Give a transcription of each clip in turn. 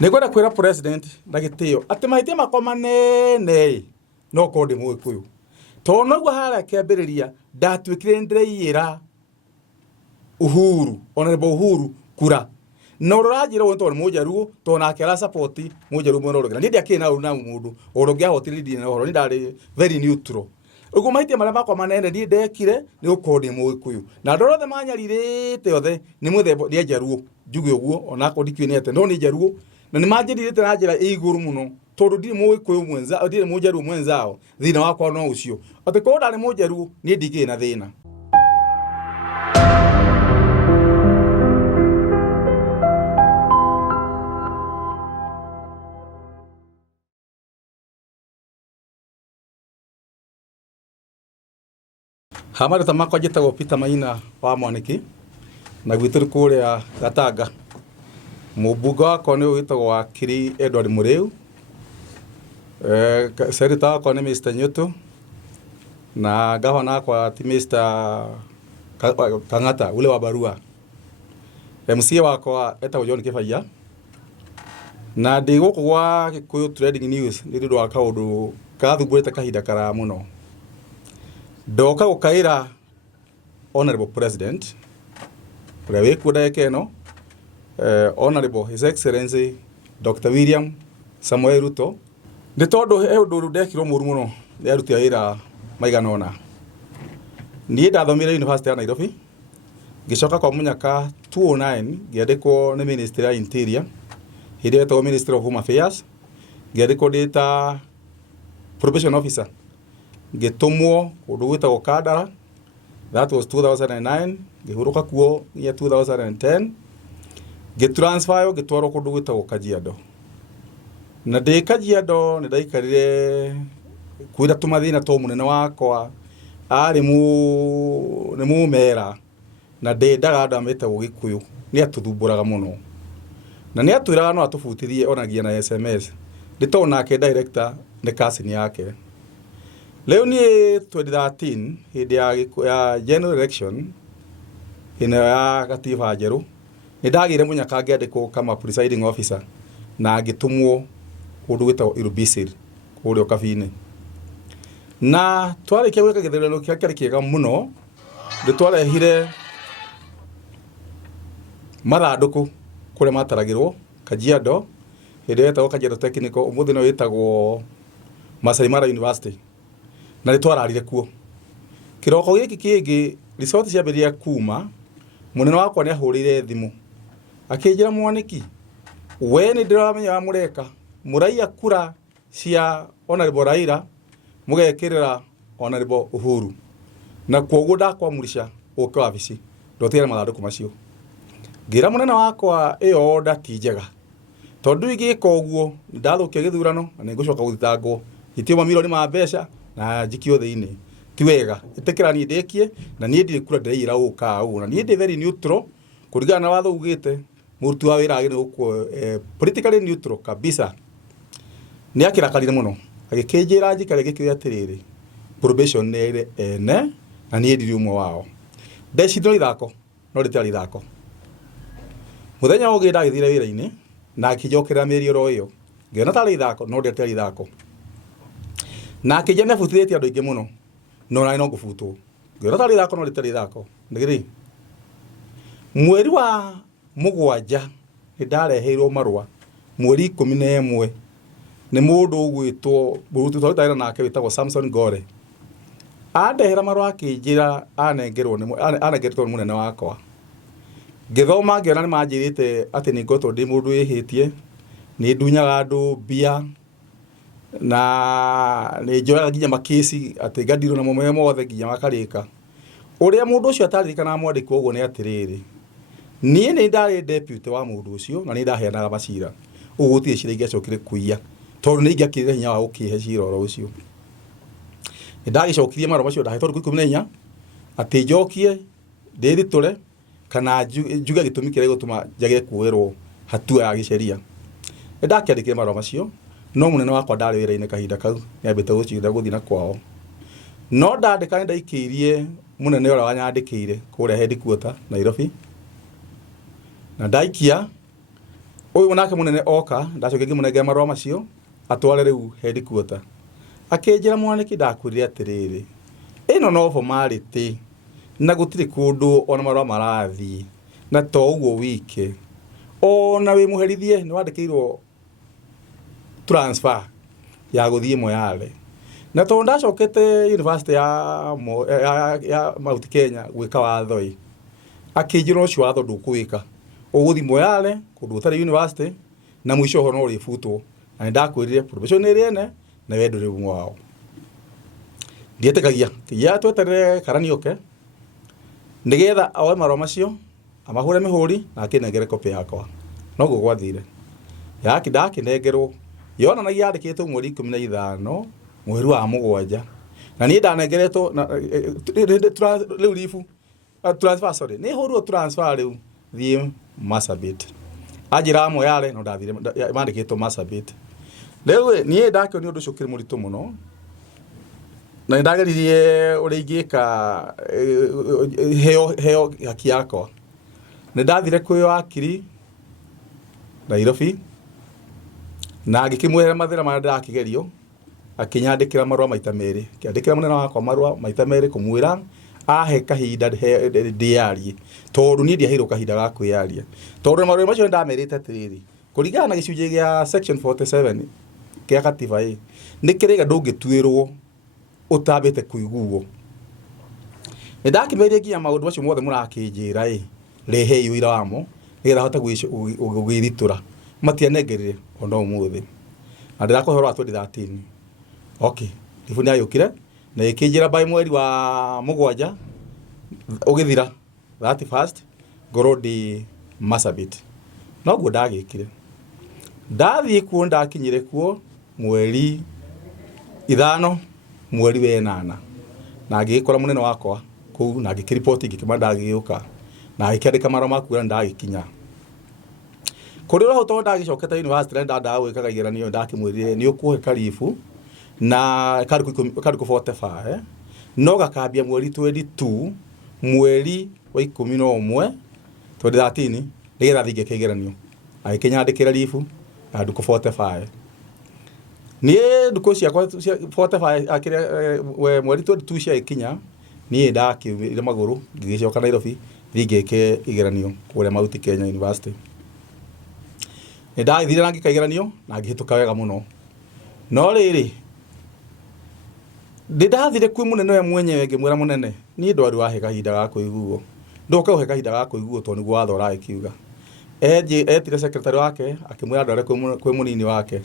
Nĩngwenda kwĩra president na gĩtĩo atĩ mahĩtia makwa manene no korwo ndĩ Mũgĩkũyũ, tondũ noguo harĩa kĩambĩrĩria ndatuĩkire ndĩraiyĩra Honorable Uhuru kura, na ũrĩa ũranjĩra ũguo tondũ nĩ Mũjaruo, tondũ nake ara-support Mũjaruo mwena ũrĩa ũngĩ, na niĩ ndiakĩrĩ na mũndũ ũrĩa ũngĩahotire ndirĩ na ũhoro, niĩ ndarĩ very neutral. Ũguo mahĩtia marĩa makwa manene niĩ ndekire nĩ gũkorwo ndĩ Mũgĩkũyũ, na andũ othe manyarirĩte othe nĩ mũthemba nĩ Njaruo, njuge ũguo onakorwo ndikĩũĩ nĩ atĩa, no nĩ Njaruo, na nĩ manjĩrĩte na njĩra igũrũ mũno, tondũ ndirĩ Mũgĩkũyũ mwenzao, ndirĩ Mũjaruo mwenzao, thĩna wakwa no ũcio, atĩ korwo ndarĩ Mũjaruo niĩ ndingĩrĩ na thĩna. Hamarĩtwa makwa njĩtagwo Peter Maina wa Mwanĩki, na gwitũ nĩ kũrĩa Gatanga. Mũmbunge wakwa nĩ wĩtagwo wakiri Edward Mũrĩu, senator wakwa nĩ Mr. Nyũtũ, na gavana wakwa ti Mr. Kang'ata ule wa Barua. MC wakwa etagwo John Kĩbaia, na ndĩ gũkũ gwa Gĩkũyũ Trending News nĩ ũndũ wa kaũndũ gathumbũrĩte kahinda karaya mũno. Ndoka gũkaĩra Honorable President ũrĩa wĩkuo ndagĩka ĩno, Honorable His Excellency Dr. William Samoei Ruto, nĩ tondũ he ũndũ ndekirwo mũru mũno nĩ aruti a wĩra maigana ũna. Niĩ ndathomire University ya Nairobi, ngĩcoka kwa mũnyaka 2009 ngĩandĩkwo nĩ Ministry ya Interior, hĩndĩ ĩyo yetagwo Ministry of Home Affairs, ngĩandĩkwo ndĩ ta probation officer, ngĩtũmwo kũndũ gwĩtagwo Kandara, that was 2009, ngĩhurũka kuo nginya 2010, ngĩtransferyo ngĩtwarwo kũndũ gwĩtagwo Kajiado. Na ndĩ Kajiado nĩ ndaikarire kwĩra tũmathĩna to mũnene wakwa arĩ nĩ mũmera, na ndendaga andũ metagwo Gĩkũyũ, nĩ atũthumbũraga mũno, na nĩ atwĩraga no atũbutithie onagia na SMS, nĩ tondũ nake director nĩ cousin yake. Leo niĩ 2013 hĩndĩ ya general election ĩno ya gatiba njerũ, nĩ ndagĩire mũnyaka ngĩandĩkwo kama presiding officer na ngĩtũmwo kũndũ gwĩtagwo Ilubisiri kũrĩa Kabine. Na twarĩkia gwĩka gĩthurano kĩrĩa kĩarĩ kĩega mũno, nĩ twarehire mathandũkũ kũrĩa mataragĩrwo Kajiado, hĩndĩ ĩyo yetagwo Kajiado Technical, ũmũthĩ no yĩtagwo Masai Mara University, na nĩ twararire kuo. Kĩroko gĩkĩ kĩngĩ resort ciambĩrĩria kuma, mũnene wakwa nĩ ahũrĩire thimũ akĩnjĩra, Mwanĩki, we nĩ ndĩramenya wa mũreka mũraiya kura cia Honorable Raila mũgekĩrĩra Honorable Uhuru, na kwoguo ndakwamũrica ũke wabici ndotigana mathandũkũ macio. Ngĩra mũnene wakwa ĩyo order ti njega, tondũ ingĩka ũguo ndathũkia gĩthurano na nĩngũcoka gũthitangwo itio mamirioni ma mbeca na njikio thĩinĩ. Ti wega, ĩtĩkĩra niĩ ndĩkie, na niĩ ndirĩ kura ndĩraiyĩra ũka ũguo, na niĩ ndĩ very neutral kũringana na watho ugĩte mũruti wa wĩra agĩrĩirwo gũkorwo politically neutral kabisa. Nĩ akĩrakarire mũno agĩkĩnjĩra njikare gĩkĩrĩa atĩrĩrĩ, probation nĩ ĩrĩ ene na niĩ ndirĩ ũmwe wao. Ndecindwo ithako no rĩtarĩ ithako. Mũthenya ũngĩ ndagĩthire wĩra-inĩ na akĩnjokerera mĩario oro ĩyo, ngĩona tarĩ ithako no rĩtarĩ ithako, na akĩnjĩra nĩ abutithĩtie andũ aingĩ mũno, no nani no ngũbutwo. Ngĩona tarĩ ithako no rĩtarĩ ithako. Nĩgĩrĩ mweri wa mũgwanja nĩ ndareheirwo marũa, mweri 11, nĩ mũndũ ũgwĩtwo mũruti twarutaga wĩra nake wĩtagwo Samson Gore, andehera marũa akĩnjĩra anengeretwo nĩ mũnene wakwa. Ngĩthoma ngĩona nĩ manjĩrĩte atĩ nĩ ngoretwo ndĩ mũndũ wĩhĩtie, nĩ ndunyaga andũ mbia, na nĩ njoyaga nginya makĩci atĩ ngadirwo na momo mothe nginya makarĩka. Ũrĩa mũndũ ũcio ataririkanaga mwandĩko ũguo nĩ atĩrĩrĩ, niĩ nĩ ndarĩ deputy wa mũndũ ũcio na nĩ ndaheanaga macira, ũguo gũtirĩ cira ingĩacokire kũiya, tondũ nĩ ingĩakĩrire hinya wa gũkĩhe cira oro ũcio. Nĩ ndagĩcokirie marũa macio ndahetwo thikũ 14 atĩ njokie ndĩthitũre kana njuge gĩtũmi kĩrĩa gĩgũtũma njage kuoerwo hatua ya gĩceria. Nĩ ndakĩandĩkire marũa macio, no mũnene wakwa ndarĩ wĩra-inĩ kahinda kau, nĩambĩte gũcinda gũthiĩ na kwao. No ndandĩka nĩ ndaikĩirie mũnene ũrĩa wanyandĩkĩire kũrĩa headquarter Nairobi, na ndaikia Uyu nake munene oka ndacoke ngimunengera marua macio atware riu headquarter. Akinjira mwaniki ndakwirire atiriri, ino no formality na gutiri kundu ona marua marathi na to uguo wike ona wi muherithie ni wandikirwo transfer ya guthie Moyale na to ndacokete university ya Mount Kenya gwika wathoi akinjira ucio watho ndukwika uguthi Moyale kundu utari university na mwisho ho no rifutwo na ndakwirire profession iriene na wedo ri mwao ndietekagia ya tweterere karanioke nigetha awe marua macio amahure mihuri na akinengere copy yakwa no gugwathire yaki ndakinengerwo yona na yandikitwo mweri 15 mweri wa mugwanja na ni ndanengeretwo riu rifu transfer sorry ni hurwo transfer riu thie Marsabit ajira Moyale no ndathire mandikitwo Marsabit riu ni ndakio ni undu cukiri muritu muno na ndageririe uri ingika heo haki yakwa ni ndathire kwi wakiri Nairobi na ngikimwehera mathira ma ndakigerio akinyandikira marua maita meri kiandikira munene wakwa marua maita meri kumwira ahe kahinda ndiarie tondu ni ndiaheirwo kahinda ga kwiaria tondu marua macio ndamerite atiriri kuringana na gicunje gia section 47 kia katiba ni kiriga ndungitwirwo utabite kuiguo ndakimeria nginya maundu macio mothe murakinjira rehe ira wamo nigetha hota gwiritura matianengerire ona umuthi na ndirakuhorwa 2013 okay ribuni ayukire na ikinjira by mweri wa mugwanja ugithira 31st gorodi Marsabit no guo ndagikire ndathie kuo ndakinyire kuo mweri 5 mweri wa 8 na ngikora munene wakwa kuu na ngikiripoti ngikimanda giuka na ikiandika marua makuira ndagikinya kurira ho to ndagicoketa university nda gwikaga igeranio ndakimwirire ni ukuhe karifu na kariku 45 no gakambia mweri 22 mweri wa 11 2013 nigetha thinge kigeranio aikinyandikira rifu na nduku 45 ni nduku ciakwa 45 akire mweri 22 cia ikinya ni ndakire maguru ngicoka Nairobi thingeke igeranio kuria Mount Kenya University ndathire na ngikaigeranio na ngihituka wega muno no riri ndathire kwi munene we mwenyewe ngimwira munene ni ndwari wahe kahinda ga kuiguo ndoka uhe kahinda ga kuiguo to niguo watho rakiuga etire secretary wake akimwira ndware kwi munini wake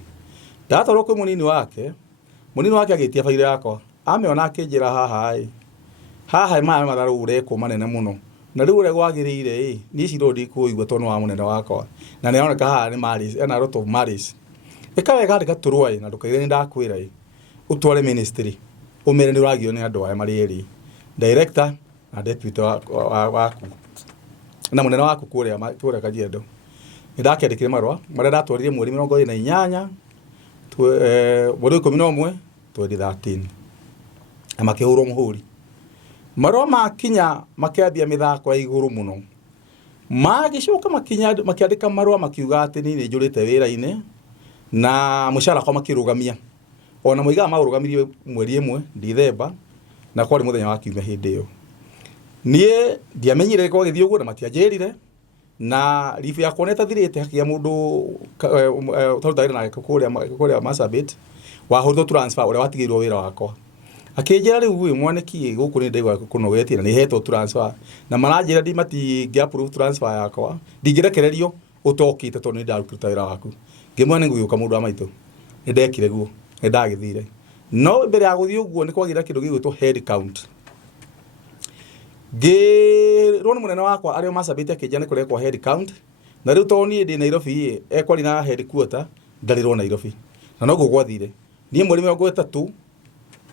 ndatoro kwi munini wake agitia faile yakwa ameona akinjira haha ma matharu ureko manene muno na riu ure gwagirire ni cirodi kuigwa tono wa munene wakwa na ne ona kaha ni maris ena lot of maris ikawe gandika turwai na ndukaire ndakwira utware ministry umere ni uragio ni andu aya mari director na deputy waku na munene waku kuria Kajiado ndakiandikire marua maria ndatwarire mweri 28 mweri 11 2013 amakihurwo muhuri marua makinya makiambia mithako ya iguru muno magicoka makiandika marua makiuga ati ni njurite wira-ini na mushara kwa makirugamia ona muiga maurugamirie mweri 1 December na kwari muthenya wa kiumia hindi iyo nie ndiamenyire ko githio guo na matianjirire na rifu ya kuoneta thirite hakia mundu tarutaire na kuria Marsabit wa hurdo transfer ure watigirwo wira wakwa akinjira riu wi mwaniki guku ni ndaigwa kunogetie na ni hetwo transfer na maranjira ndi mati approve transfer yakwa ndingirekererio utokite to ni ndaruta wira waku ngimwana nguyuka mundu wa maitu ndekire guo ndagithire no mbere ya guthii uguo ni kwagira kindu gigwitwo head count roni munene wakwa ario Marsabit akinjana kuria kwa head count na riu to ni ndi Nairobi ekwari na headquarter ndarirwo Nairobi na no gugwathire ni mweri 30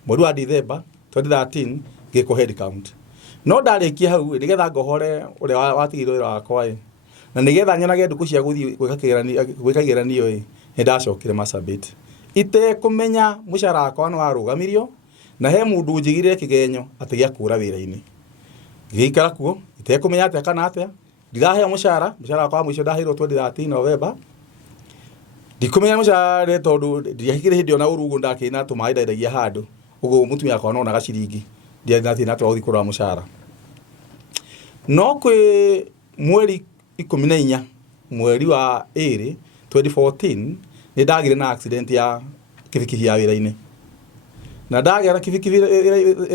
mweri wa December 2013 ngiko head count no ndarikia hau nigetha ngohore uri watigirwo wira wakwa na nigetha nyonage nduku cia guthii gwika igeranio ndacokire Marsabit ite kumenya mushara wakwa no warugamirio na he mundu njigirire kigenyo atigia kura wira-ini gikara kuo ite kumenya ate kana ate ndirahe mushara wakwa mwisho ndahirwo 2013 November ndikumenya mushare tondu ndiahikire hindi ona urugu ndakina tumaida ndagia handu ugo mutumia kwa nona gaciringi ndia nathi na twathi kurwa mushara no kwi mweri 14 mweri wa 2014 ni ndagire na accident ya kibikibi ya wira-ini na ndagera kibikibi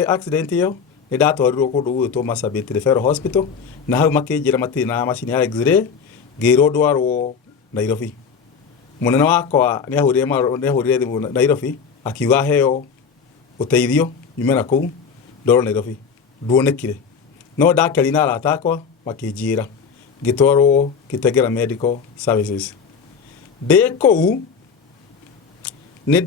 accident iyo ni ndatwarirwo kundu gwitwo Marsabit Referral Hospital na hau makinjira matirĩ na macini ya x-ray ngĩrwo ndwarwo Nairobi. Munene wakwa ni ahurire thimu Nairobi akiuga heo uteithio nyume na kuu ndoro Nairobi nduonekire no ndakari na arata akwa makinjira ngitwarwo Kitengela Medical Services de kuu ni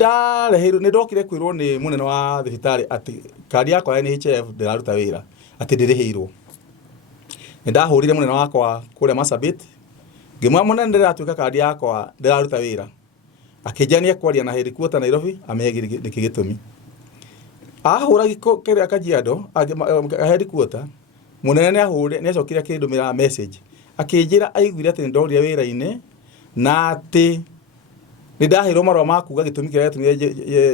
ndokire kwirwo ni munene wa thibitari ati kadi yakwa ya NHF ndiraruta wira ati ndirihirwo ni ndahurire munene wakwa kule Marsabit ngimwa munene ndiratuika kadi yakwa ndiraruta wira akijania kwaria na headquarter Nairobi amegiri nikigitumi ahura giko kere Kajiado headquarter munene ahure ni acokire akindumira message akijira aiguire ati ndoria wira-ini na ati ni ndahirwo marwa makuga gitumi kire yatumire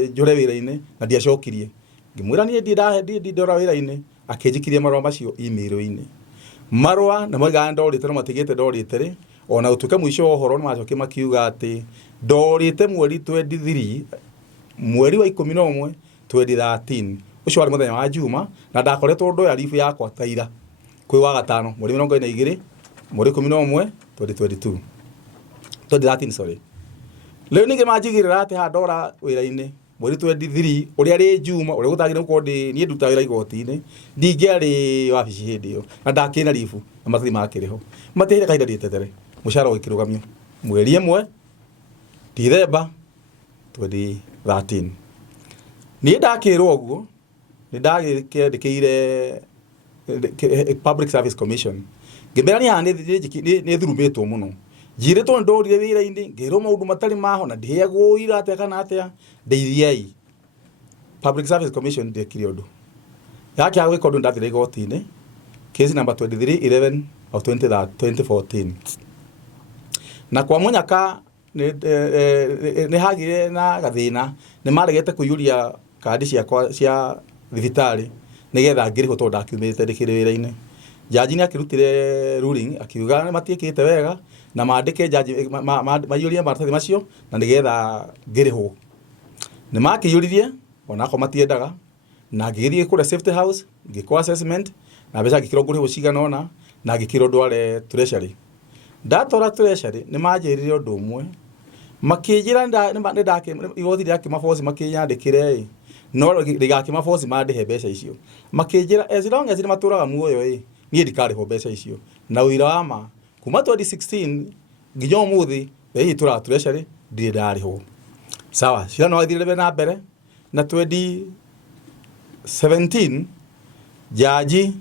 njure wira-ini na ndiacokirie ngimwira ni ndora wira-ini akinjikirie marwa macio email-ini marwa na mwiga ndorite no matigite ndorite ri ona utuka mwisho ohoro ni macoke makiuga ati ndorite mweri 23 mweri wa 11 2013 ucio wari muthenya wa Juma na ndakoretwo ndoya rifu yakwa taira kwi wa gatano mweri 22 mweri 11 2022 2013 sorry leo ninge majigirira ati ha ndora wira-ini mweri 23 uria ri Juma uria gutagire uko ndi ni nduta wira igoti-ini ndingeri wabici hindi yo na ndakina rifu na mathi makiriho matire kaida dietetere mushara wikirugamio mweri 1 December 2013 ni ndakirwo uguo ni ndagikire Public Service Commission ngimera ni hande ni thurumitwo muno jiretwo ndorire wira-ini ngirwo maundu matari maho na ndiagwo ira ate kana atia ndeithiai Public Service Commission ndekire undu yake agwe kondu ndathire igoti-ini case number 2311 of 2014 na kwa munyaka ni hagire na gathina ni maregete kuyuria kadi cia thibitari nigetha ngiriho tondu ndakiumirite ndikire wira-ini jaji ni akirutire ruling akiuga matiekite wega na maandike jaji mayuria maratathi macio na nigetha ngiriho ni makiyuririe onako matiendaga na ngithie kure safety house ngikwa assessment na beca ngikiro nguriho cigana ona na ngikiro ndware treasury ndatora treasury ni manjirire undu umwe makijira ndake igoti rya maforce makiyandikire no rigaki maforce mandihe beca icio makijira as long as ni maturaga muoyo ni ndikariho beca icio na wira wa ma kuma 2016 nginya umuthi tura treasury ndiriho sawa cira no athire na mbere na 2017 jaji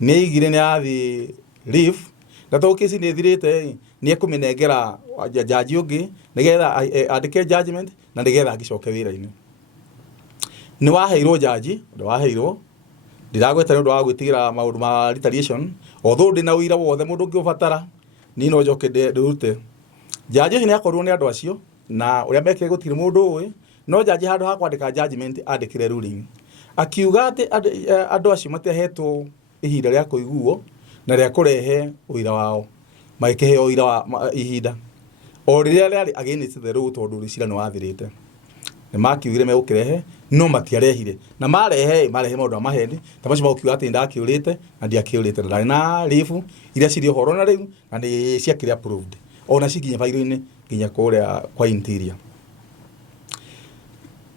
ni igire ni athi leave na to kesi ni thirite ni ekuminengera jaji ungi nigetha andike judgment na nigetha agicoke wira-ini ni waheirwo jaji ndo waheirwo ndiragweta ndo wagwitigira maundu ma retaliation although ndina wira wothe mundu ngiubatara ni no njoke ndurute jaji ni akorwo ni andu acio na uria mekire gutire mundu uwi no jaji handu ha kwandika judgment andikire ruling akiuga ati andu acio matiahetwo ihinda ria kuiguo na ria kurehe uira wao maikehe uira wa ihinda o riria riari against the law tondu ricira no wathirite ni makiugire megukirehe no matiarehire na marehe maundu maheni tamaci makiuga ati ndakiurite na ndiakiurite na na rifu iria ciri horo na riu na ni ciakire approved ona cikinya fairo-ini nginya kuria kwa interior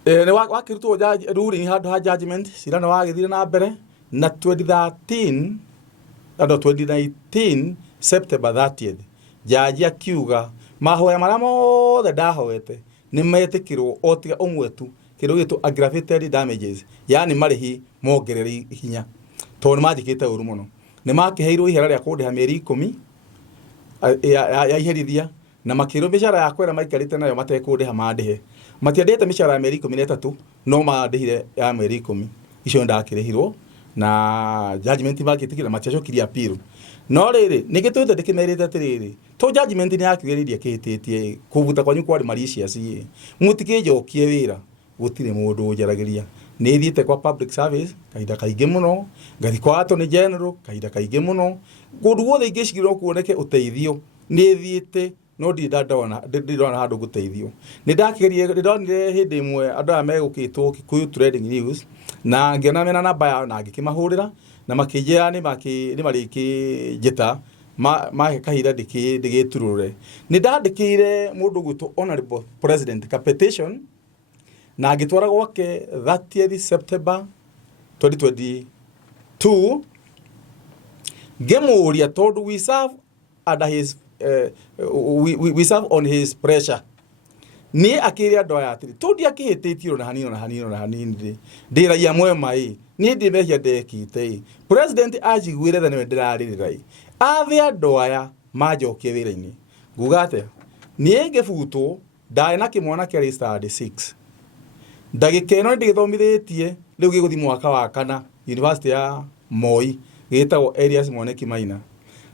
ni wakirutwo ruling handu ha judgment cira no wagithire na mbere na 2019 September 30th jaji akiuga mahoya maria mothe ndahoete ni metikirwo otiga umwe tu kindu gitu aggravated damages yani marihi mongereri hinya tondu majikite uru muno ni makiheirwo ihera ria kundiha mieri 10 ya iherithia na makirwo mishara ya kwera maikarite nayo matekundiha mandihe matiendete mishara ya mieri 13 no mandihire ya mieri 10 icio ndakirihirwo na judgment makitikira matiacokirie appeal no riri nigitwite ndikimerite atiriri to judgment ni yakigeririe kihititie kubuta kwanyu kwari Malaysia ci mutikijokie wira gutire mundu njaragiria ni thiite kwa public service kaida kaingi muno ngathi kwa attorney general kaida kaingi muno gundu guothe ingicigirwo kuoneke uteithio ni thiite no ndidona handu guteithio ni ndakigerie ndonire hindi imwe andu aya megukitwo Kikuyu Trending News na ngiona mena namba yao na ngikimahurira na makijia ni mariki jita ma kahinda ndigiturure ni ndandikire mundu gwitwo Honorable President ka petition na ngitwara gwake 30th September 2022 ngemuria tondu we serve under his we serve on his pressure ni akiria ndo ya atiri todi akihititio na hanini ndiraia mwema ni ndimehia ndekite president ajigwire tha niwe ndirarira athe andu aya majokie wira-ini ngugate ni ngebuto ndai na kimwana kia study 6 ndagika ino ndigithomithitie riu giguthi mwaka wa kana University ya Moi gitagwo Elias Mwaniki Maina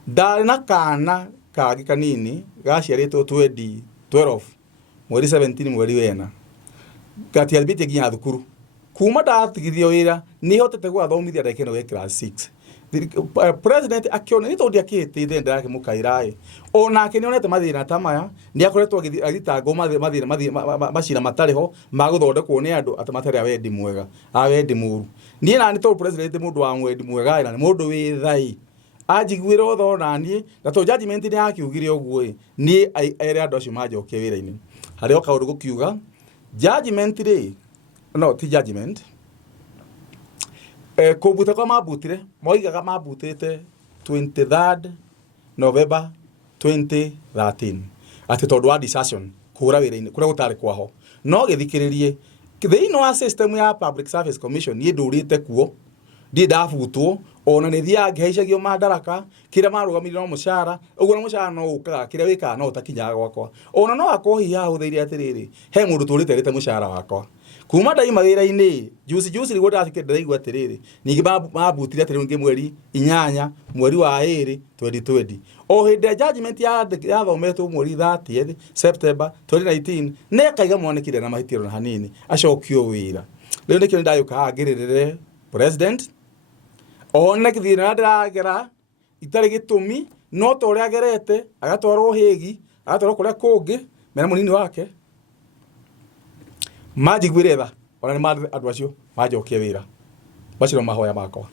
ndari na kana kagi kanini gaciaritwo 2012 mweri 17 mweri wena gati albite ginya thukuru kuma ndatigithio wira ni hotete gwathomithia ndakeno we class 6 president akiona ni tondi akitite ndake mukairai ona akinionete mathina tamaya ni akoretwo agitangwo mathina macira matariho maguthondekwo ni andu atamatari awendi mwega awendi muru ni na ni to president mundu wa mwendi mwega na ni mundu wi thai ajigwira otho nani na to judgment ni akiugire oguo ni ere andu acio majoke wira-ini hari oka undu gukiuga judgment ri no ti judgment kubuta kwa mabutire moigaga mabutite 23rd November 2013 ati tondu wa decision kura wira-ini kura gutari kwaho no githikiririe thiini wa system ya Public Service Commission ni ndurite kuo ndi ndabutwo ona ni thia ngeicagio madaraka kira marugamire no mushara uguo no mushara no ukaga kira wika no utakinyaga gwakwa ona no akohi ya huthiire atiriri he mundu turite rite mushara wakwa kuma ndaima wira-ini juice rigo ndathike ndiraigua atiriri ningi mabutire atiriri ngi mweri 8 mweri wa 2 2020 o hindi judgment ya thometwo mweri 30th September 2019 ne kaiga mwanekire na mahitiro na hanini acokio wira riu nikio ndayuka ngirire president ona kithina ndiragera itari gitumi no to ria agerete agatwarwo hegi agatwarwo kuria kungi mena munini wake majigwire tha ona ni andu acio majokie wira baciro mahoya makwa.